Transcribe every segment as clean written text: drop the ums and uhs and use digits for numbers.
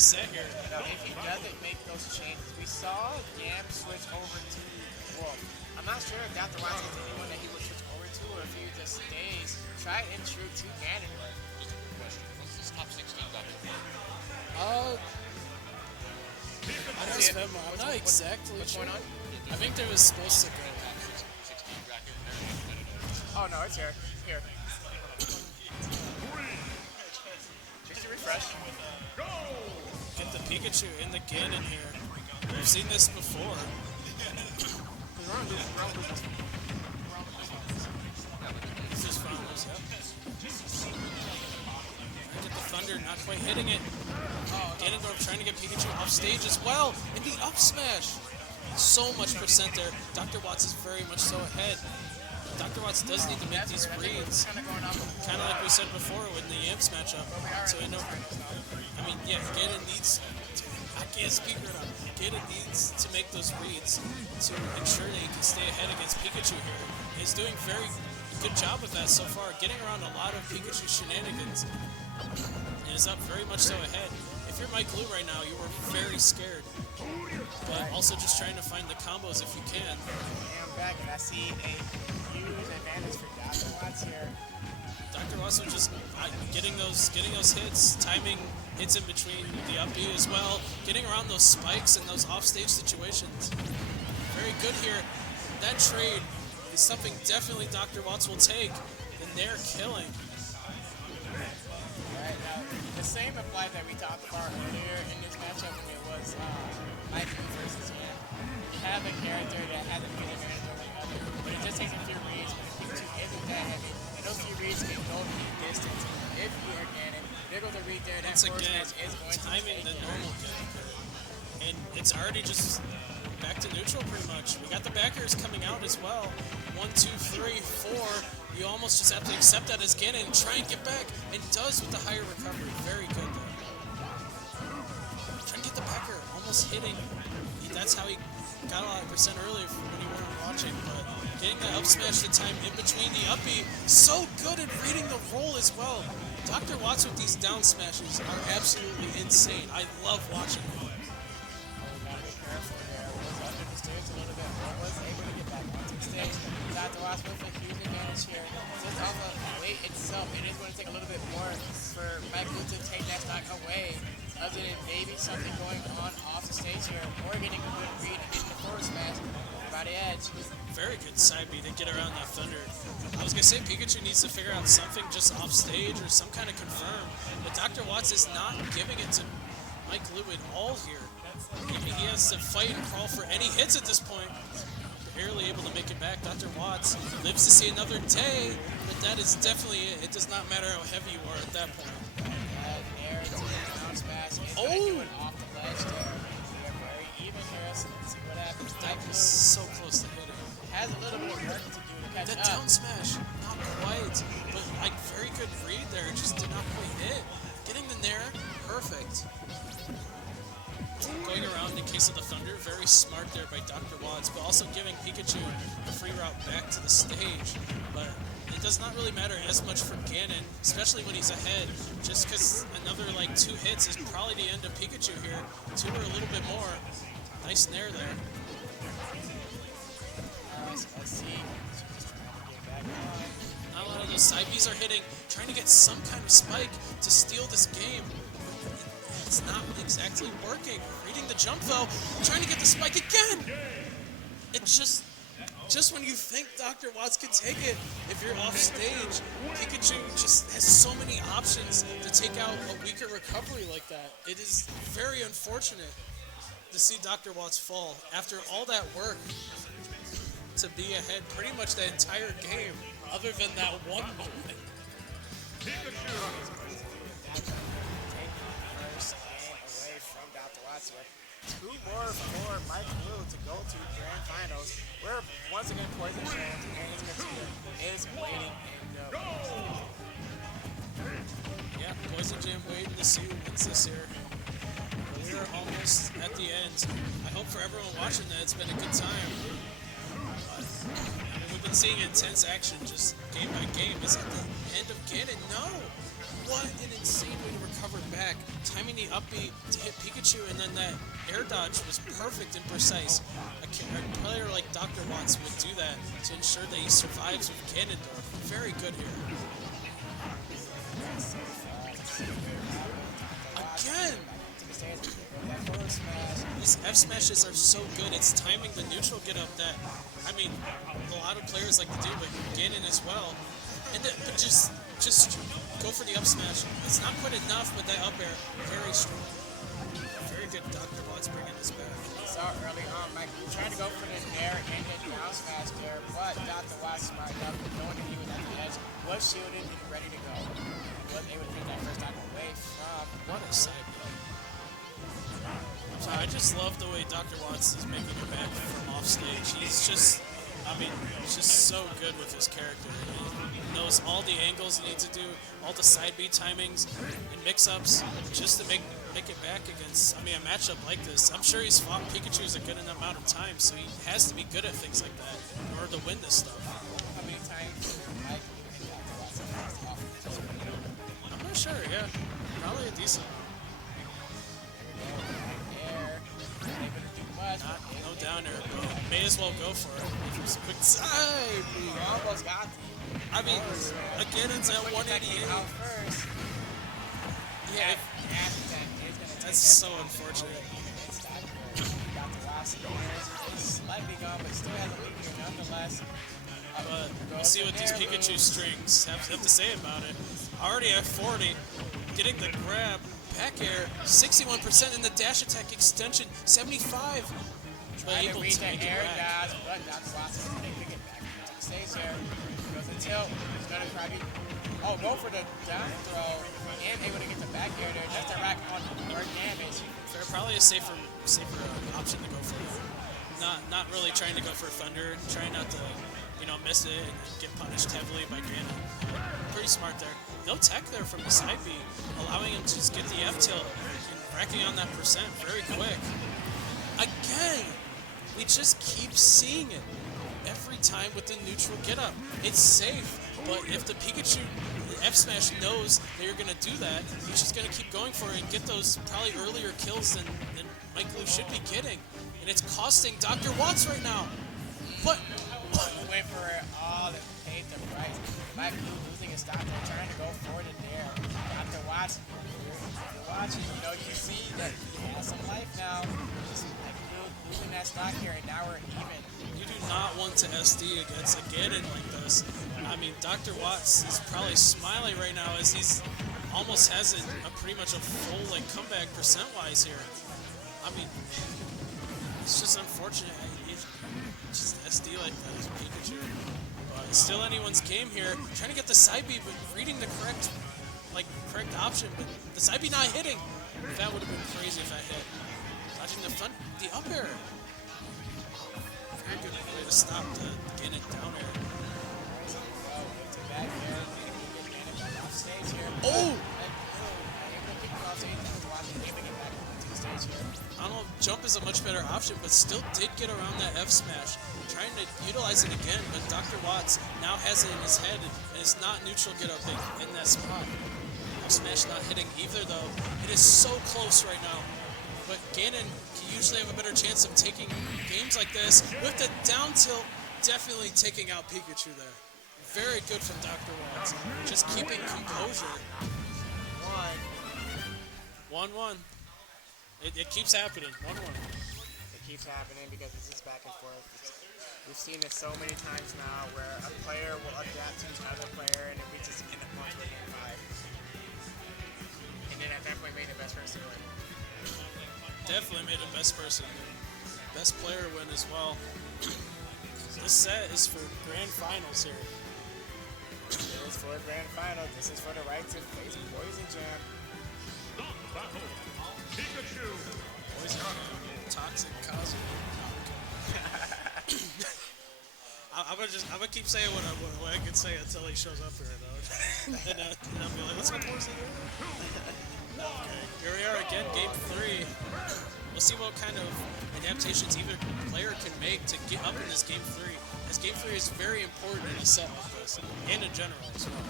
set here. Now, if he doesn't make those changes, we saw Yam switch over to Wolf. I'm not sure if DrWatts is anyone that he would switch over to, or if he just stays tried and true to Ganondorf. What's this top 16 got to do? I'm not exactly what's sure. going on? I think there was supposed to go. 16 bracket in there. I don't know. Oh no, it's here. Here. Just to refresh. Get the Pikachu in the Ganon here. We've seen this before. This is Fronders, yep. Get the Thunder, not quite hitting it. Ganondorf trying to get Pikachu off stage as well. And the up smash. So much percent there. DrWatts is very much so ahead. DrWatts does need to make these reads. Kind of like we said before with the Yamps matchup. So I know. I mean, yeah, Ganon needs. I can't speak right now. Ganon needs to make those reads to ensure that he can stay ahead against Pikachu here. He's doing very good job with that so far, getting around a lot of Pikachu shenanigans. And is up very much so ahead. If you're MikeLew right now, you were very scared. But also just trying to find the combos if you can. I'm back and I see a huge advantage for DrWatts here. DrWatts was just getting those hits, timing hits in between the up B as well, getting around those spikes and those offstage situations. Very good here. That trade is something definitely DrWatts will take, and they're killing. Right, now, the same applied that we talked about earlier in this matchup when it was MikeLew versus Yam. You have a character that has a good advantage over the other, but it just takes a few reads. But if Pikachu isn't that heavy, and those few reads can go the distance. If you're Ganon, there goes a read there. That Once force again, match is going timing to the normal Ganon curve. And it's already just back to neutral pretty much. We got the backers coming out as well. 1, 2, 3, 4. You almost just have to accept that as Ganon and try and get back. And does with the higher recovery. Very good though. Trying to get the backer, almost hitting. That's how he got a lot of percent earlier when you weren't watching. But getting that up smash the time in between the up B. So good at reading the roll as well. DrWatts with these down smashes are absolutely insane. I love watching them. DrWatts with a huge advantage here. Just off of weight itself, it is going to take a little bit more for MikeLew to take that stock away, other than maybe something going on off the stage here, or getting a good read and getting the forward smash by the edge. Very good side B to get around that Thunder. I was going to say Pikachu needs to figure out something just off stage or some kind of confirm, but DrWatts is not giving it to MikeLew at all here. He has to fight and crawl for any hits at this point. Barely able to make it back. DrWatts lives to see another day, but that is definitely it. It does not matter how heavy you are at that point. Oh! Off the ledge there. Very even here. So let's see what happens. That was so close to hitting. Has a little bit of work to do to catch That up. down smash, not quite, but like very good read there. It just did not quite hit. Getting the nair, perfect. Going around in case of the Thunder, very smart there by DrWatts, but also giving Pikachu the free route back to the stage. But it does not really matter as much for Ganon, especially when he's ahead, just because another like 2 hits is probably the end of Pikachu here. 2 or a little bit more. Nice nair there. Let's see. Not a lot of those side Bs are hitting, trying to get some kind of spike to steal this game. It's not exactly working. Reading the jump though, trying to get the spike again. It's just when you think DrWatts can take it, if you're off stage, Pikachu just has so many options to take out a weaker recovery like that. It is very unfortunate to see DrWatts fall after all that work to be ahead pretty much the entire game, other than that one moment. Two more for MikeLew to go to Grand Finals, where once again Poison Jam and his material is waiting in the Yeah, Poison Jam waiting to see who wins this year. But we are almost at the end. I hope for everyone watching that it's been a good time. But, I mean, we've been seeing intense action just game by game. Is it the end of Ganon? No! what an insane way to recover back. Timing the up B to hit Pikachu, and then that air dodge was perfect and precise. A player like DrWatts would do that to ensure that he survives with Ganondorf. Very good here. Again! These F smashes are so good. It's timing the neutral get up that, I mean, a lot of players like to do, but Ganon as well. And then, but just go for the up smash. It's not quite enough, but that up air, very strong. Very good. DrWatts bringing this back. We saw early on, Mike, we tried to go for the nair and the down smash there, but DrWatts smart enough, knowing that he was at the edge, was shielded and ready to go. He was able to hit that first time away from. What a side play. I just love the way DrWatts is making it back from off stage. He's just, I mean, he's just so good with his character. He knows all the angles he needs to do, all the side B timings and mix-ups, just to make it back against, I mean, a matchup like this. I'm sure he's fought Pikachu's a good enough amount of time, so he has to be good at things like that in order to win this stuff. How many times Mike hit DrWatts? I'm not sure, yeah. Probably a decent one. No down air, but may as well go for it. It's a quick side. We almost got the. I mean, again, it's at 188. Out first. Yeah, that's so unfortunate. Got the last slightly gone, but still has a lead here nonetheless. But we'll see what these Pikachu strings have to say about it. Already at 40, getting the grab. Back air, 61% in the dash attack extension, 75. Trying to read the make air it back. dodge, but DrWatts is able to get back to the stage here. Goes to tilt, he's going to try to go for the down throw, and able to get the back air there, just to rack on more damage. They're probably a safer option to go for. Not really trying to go for Thunder, trying not to, miss it and get punished heavily by Ganon. Pretty smart there. No tech there from the side B, allowing him to just get the F tilt and racking on that percent very quick. Again, we just keep seeing it every time with the neutral get up. It's safe, but if the Pikachu F Smash knows that you're going to do that, he's just going to keep going for it and get those probably earlier kills than MikeLew should be getting. And it's costing DrWatts right now. But wait for it all to pay the price. MikeLew losing his stop there, trying to go for it there. DrWatts, you see that he has some life now. MikeLew losing that stock here, and now we're even. You do not want to SD against a Ganon like this. I mean, DrWatts is probably smiling right now as he's almost has pretty much a full comeback percent-wise here. I mean, it's just unfortunate. Just SD like that is Pikachu. But it's still anyone's game here. Trying to get the side B, but reading the correct option, but the side B not hitting. That would have been crazy if I hit. Dodging the up air. Very good way to stop the Ganon down air. Oh! I don't know if jump is a much better option, but still did get around that F smash. Trying to utilize it again, but DrWatts now has it in his head, and it's not neutral get up in that spot. F smash not hitting either, though. It is so close right now. But Ganon can usually have a better chance of taking games like this. With the down tilt, definitely taking out Pikachu there. Very good from DrWatts. Just keeping composure. 1-1. It keeps happening. 1-1. It keeps happening because this is back and forth. We've seen this so many times now where a player will adapt to another player and we just end up going to a game 5. And then at that point, made the best person win. Definitely made the best person win. Best player win as well. This set is for grand finals here. This is for a grand final. This is for the right to face Poison Jam. Battle. Pikachu. Poison Jam. Toxic Kazu. I'm gonna keep saying what I can say until he shows up here, though. and I'll be like, let's go Poison Jam. Okay. Here we are again, game 3. We'll see what kind of adaptations either player can make to get up in this game 3. As game 3 is very important in a set like this, and in general as well.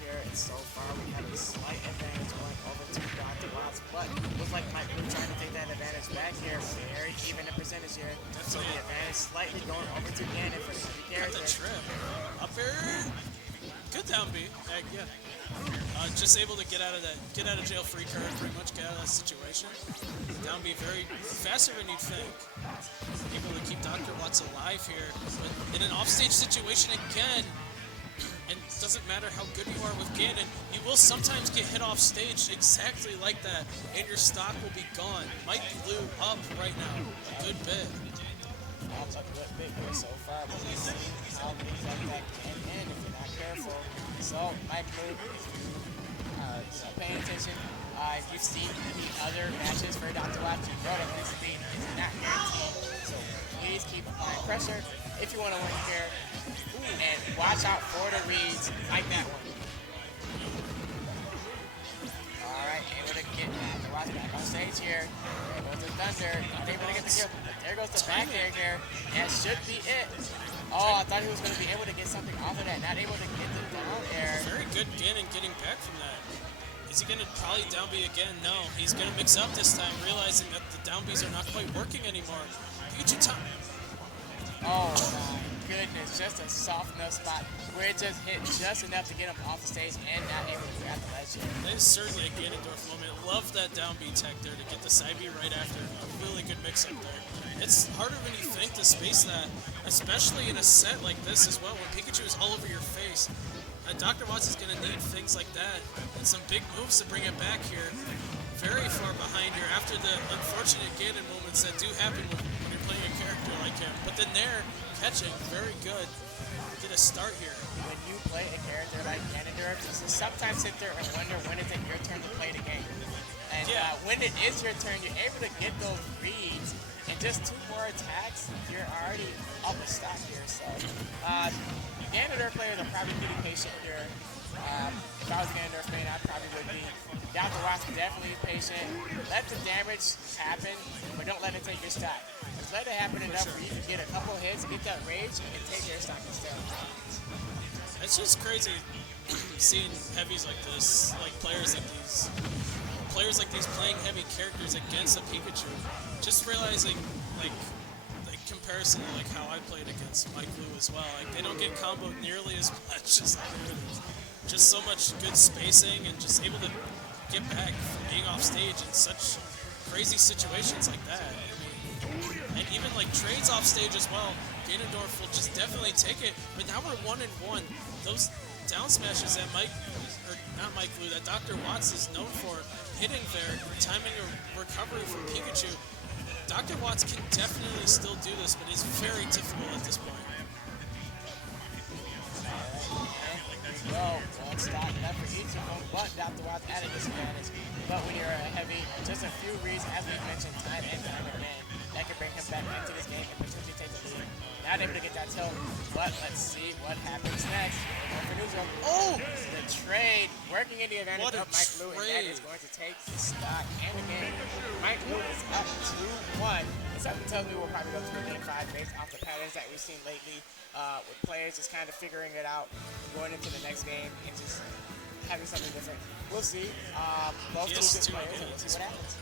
Here, slight advantage going over to DrWatts, but looks like MikeLew trying to take that advantage back here. Very even in percentage here. So the advantage slightly going over to Ganon for the heavy Got the character. trip. Up air. Good down B. Yeah. Just able to get out of jail free card, pretty much get out of that situation. Down B very faster than you'd think. Able to keep DrWatts alive here, but in an offstage situation again, and it doesn't matter how good you are with Ganon, you will sometimes get hit off stage exactly like that, and your stock will be gone. MikeLew up right now. Good bit. That's a good bit here so far, but we'll see how things like that can end if you're not careful. So, MikeLew, paying attention. You've seen the other matches for DrWatts. You know that this speed is not guaranteed. So, please keep applying pressure if you want to win here. And watch out for the reads like that one. Alright, able to get DrWatts back on stage here. There goes the Thunder. Not able to get the kill. There goes the back air here. That should be it. Oh, I thought he was going to be able to get something off of that. Not able to get the down air. Very good Ganon getting back from that. Is he going to probably down B again? No. He's going to mix up this time, realizing that the down Bs are not quite working anymore. Pikachu time. Oh my goodness, just a soft enough spot where it just hit just enough to get him off the stage and not able to grab the ledge. That is certainly a Ganondorf moment. Love that down B tech there to get the side B right after. A really good mix up there. It's harder than you think to space that, especially in a set like this as well, when Pikachu is all over your face. DrWatts is going to need things like that and some big moves to bring it back here. Very far behind here after the unfortunate Ganon moments that do happen when you're playing a character like him. But then there, catching, very good. Get a start here. When you play a character like Ganondorf, you sometimes sit there and wonder when is it your turn to play the game. And when it is your turn, you're able to get those reads. And just 2 more attacks, you're already up a stock here. So, Ganondorf players are probably pretty patient here. If I was a Ganondorf fan, I probably would be. DrWatts definitely is patient. Let the damage happen, but don't let it take your stock. Just let it happen enough where you can get a couple hits, get that rage, and take your stock instead. It's just crazy seeing heavies like this, like players like these playing heavy characters against a Pikachu. Just realizing, like comparison to like how I played against MikeLew as well. Like they don't get comboed nearly as much as I do. Just so much good spacing and just able to get back from being off stage in such crazy situations like that. I mean, and even like trades off stage as well. Ganondorf will just definitely take it. But now we're 1-1. Those down smashes that MikeLew, that DrWatts is known for hitting there, timing a recovery from Pikachu. DrWatts can definitely still do this, but it's very difficult at this point. Go. One stock left for each of them, but DrWatts at a disadvantage. But when you're a heavy, just a few reads, as we mentioned time and time again, that can bring him back into this game and potentially take the lead. Not able to get that tilt, but let's see what happens next. Oh! The trade working in the advantage of MikeLew, and that is going to take the stock and the game. MikeLew is up 2-1. Something tells me we'll probably go to a game 5 based off the patterns that we've seen lately with players just kind of figuring it out, going into the next game, and just having something different. We'll see. Both two good players, and we'll see what happens.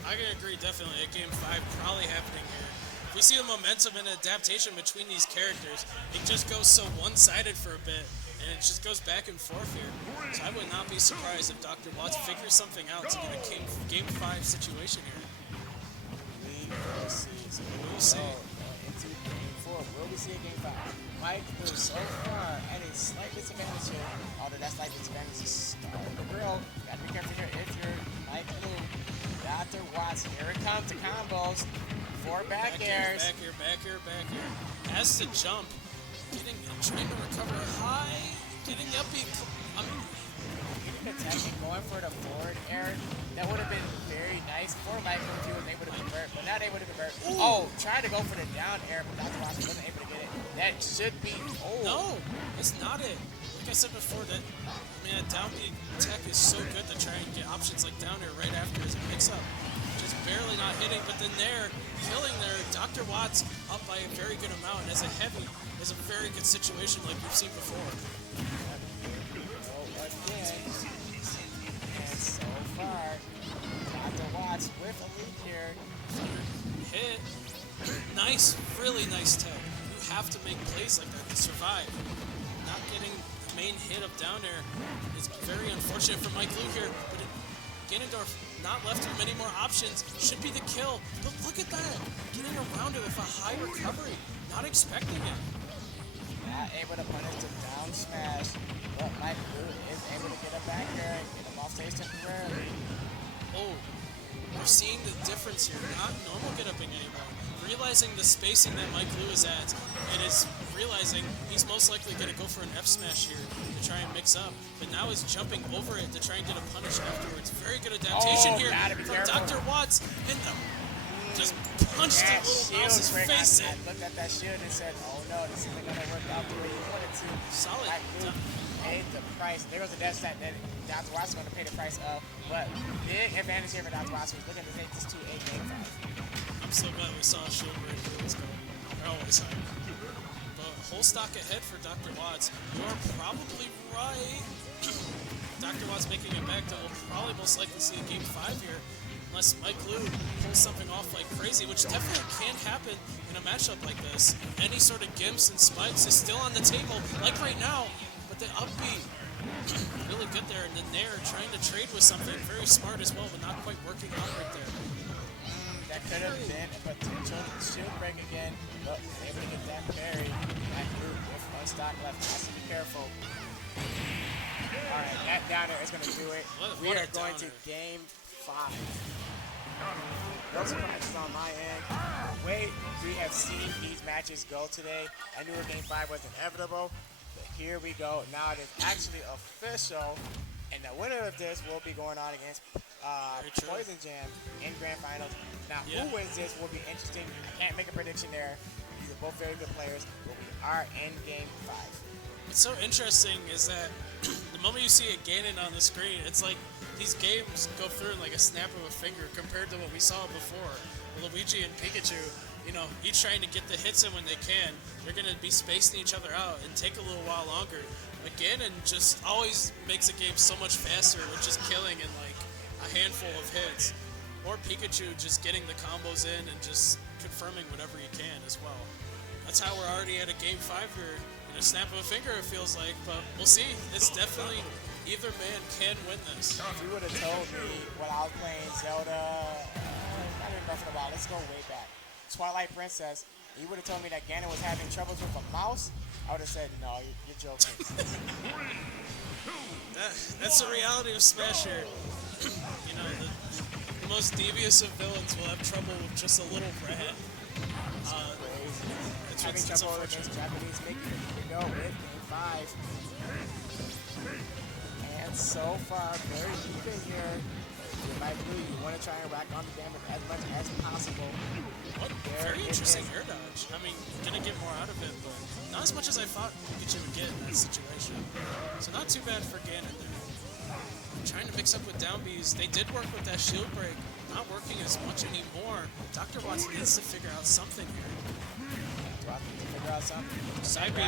I can agree definitely at game 5 probably happening here. If we see the momentum and adaptation between these characters, it just goes so one-sided for a bit, and it just goes back and forth here. So I would not be surprised if DrWatts figures something out to get a game 5 situation here. We will see. So we will see. Into game 4. Will we see a game 5? MikeLew so far at a slight disadvantage here. Although that slight disadvantage is starting to grow. Gotta be careful here if you're MikeLew. DrWatts, here it comes, the combos. 4 back airs. Back here. Has to jump. Trying to recover high. Getting up. Attacking, going for the forward air. That would have been very nice for MikeLew if he was able to convert, but not able to convert. Ooh. Oh, trying to go for the down air, but DrWatts wasn't able to get it. That should be. Oh. No, it's not it. Like I said before, that down B tech is so good to try and get options like down air right after as it picks up. Just barely not hitting, but then there, killing there, DrWatts up by a very good amount. And as a heavy, is a very good situation like we've seen before. Oh, again. And so far, DrWatts with a lead here. Hit. Nice, really nice tech. You have to make plays like that to survive. Not getting the main hit of down air is very unfortunate for MikeLew here, but Ganondorf not left with many more options. Should be the kill, but look at that. Getting around it with a high recovery. Not expecting it. Not able to punish the down smash, but MikeLew is able to get a back air and get him off stage temporarily. Oh, we're seeing the difference here. Not normal get-upping anymore. Realizing the spacing that MikeLew is at, and is realizing he's most likely going to go for an F smash here to try and mix up. But now is jumping over it to try and get a punish afterwards. Very good adaptation here from DrWatts, and just punched the little mouse's face in. I looked at that shield and said, oh no, this isn't going to work out the way you wanted to. Solid. MikeLew paid the price. There goes the death set that DrWatts is going to pay the price of. But big advantage here for DrWatts. He's looking to take this to a game 5. I'm so glad we saw a shield break. Let's go. They're always high. But whole stock ahead for DrWatts. You're probably right. DrWatts making it back to we'll probably most likely see a game 5 here. Unless MikeLew pulls something off like crazy, which definitely can happen in a matchup like this. Any sort of gimps and spikes is still on the table, like right now. But the upbeat, really good there. And the Nair trying to trade with something very smart as well, but not quite working out right there. That could have been a potential shield break again, but able to get that parry. MikeLew with one stock left has to be careful. Alright, that down there is going to do it. We are going to game 5. No surprises on my end. The way we have seen these matches go today, I knew a game 5 was inevitable, but here we go. Now it is actually official, and the winner of this will be going on against Poison Jam in Grand Finals. Now, who wins this will be interesting. I can't make a prediction there. These are both very good players, but we are in game 5. What's so interesting is that the moment you see a Ganon on the screen, it's like these games go through in like a snap of a finger compared to what we saw before. Luigi and Pikachu, you know, each trying to get the hits in when they can. They're going to be spacing each other out and take a little while longer. But Ganon just always makes a game so much faster with just killing in like a handful of hits. Or Pikachu just getting the combos in and just confirming whatever he can as well. That's how we're already at a game 5 here. In a snap of a finger, it feels like, but we'll see. It's definitely either man can win this. If you would have told me when I was playing Zelda, I didn't know for a while. Let's go way back. Twilight Princess. You would have told me that Ganon was having troubles with a mouse. I would have said, no, you're joking. That's the reality of Smash here. You know, the most devious of villains will have trouble with just a little rat. Having trouble against Japanese Mickey. Here we go with game 5. And so far, very even here. MikeLew, you want to try and rack on the damage as much as possible. What very interesting air dodge. I mean, gonna get more out of it, but not as much as I thought Pikachu would get in that situation. So not too bad for Ganon there. Trying to mix up with down Bs. They did work with that shield break. Not working as much anymore. DrWatts needs to figure out something here. Figure out something. Side B.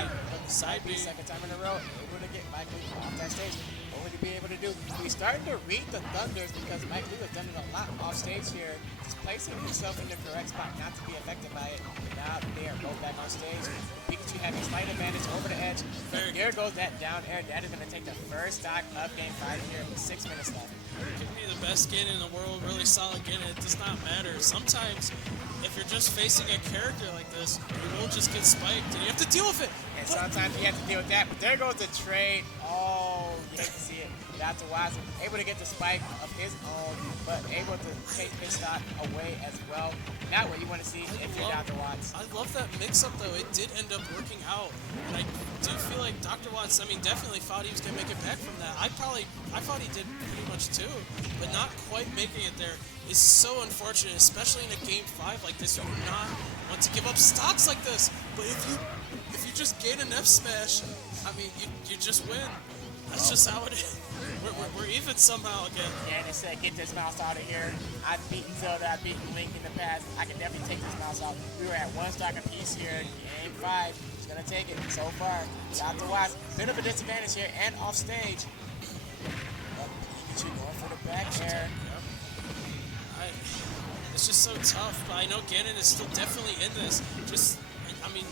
Side B. Second time in a row, able to get MikeLew off that stage. What would he be able to do? He's starting to read the thunders because MikeLew has done it a lot off stage here. Just placing himself in the correct spot not to be affected by it. Now there, go back on stage. Pikachu having slight advantage over the edge. There goes that down air. That is going to take the first stock of game 5 here with 6 minutes left. Give me the best Ganon in the world, really solid Ganon. It does not matter. Sometimes, if you're just facing a character like this, you will just get spiked, and you have to deal with it. And sometimes you have to deal with that. But there goes the trade. Oh, you hate to see it. DrWatts able to get the spike of his own, but able to take his stock away as well. Not what you want to see if you're DrWatts. I love that mix-up, though. It did end up working out. And I do feel like DrWatts, I mean, definitely thought he was going to make it back from that. I thought he did pretty much too, but not quite making it there is so unfortunate, especially in a game 5 like this. You do not want to give up stocks like this, but if you just gain an F smash, I mean, you just win. That's just how it is. We're even somehow again. Yeah, they said, get this mouse out of here. I've beaten Zelda, I've beaten Link in the past. I can definitely take this mouse out. We were at 1 stock apiece here. Game 5. It's gonna take it so far. Dr. Watts, bit of a disadvantage here and off stage. Oh, Pikachu going for the back air. It's just so tough, but I know Ganon is still definitely in this. Just, I mean,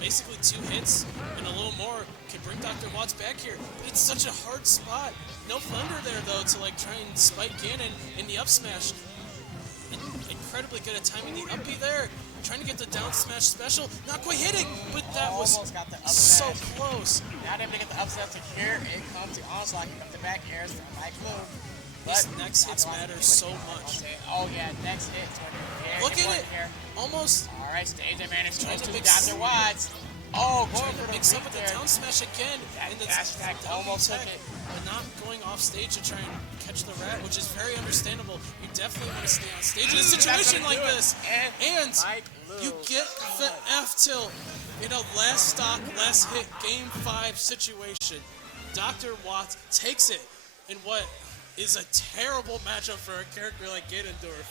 basically 2 hits and a little more can bring Dr. Watts back here. But it's such a hard spot. No thunder there, though, to like try and spike Ganon in the up smash. Incredibly good at timing the up B there. Trying to get the down smash special. Not quite hitting, but that was Almost got the up so smash. close. Not able to get the up smash. Here it comes to onslaught. Here comes the back airs from MikeLew. These next hits matter so much. Oh yeah, next hit. Look at it. Here. Almost All right, stage advantage Trying goes to to mix- Dr. Watts. Oh, going trying for to the mix up reach with the there. down smash again. That And the dash attack down almost tech, took it. but not going off stage to try and catch the rat, which is very understandable. You definitely want to stay on stage in a situation like this. And MikeLew. you get the F tilt in a last stock, last hit, game 5 situation. Dr. Watts takes it in what is a terrible matchup for a character like Ganondorf.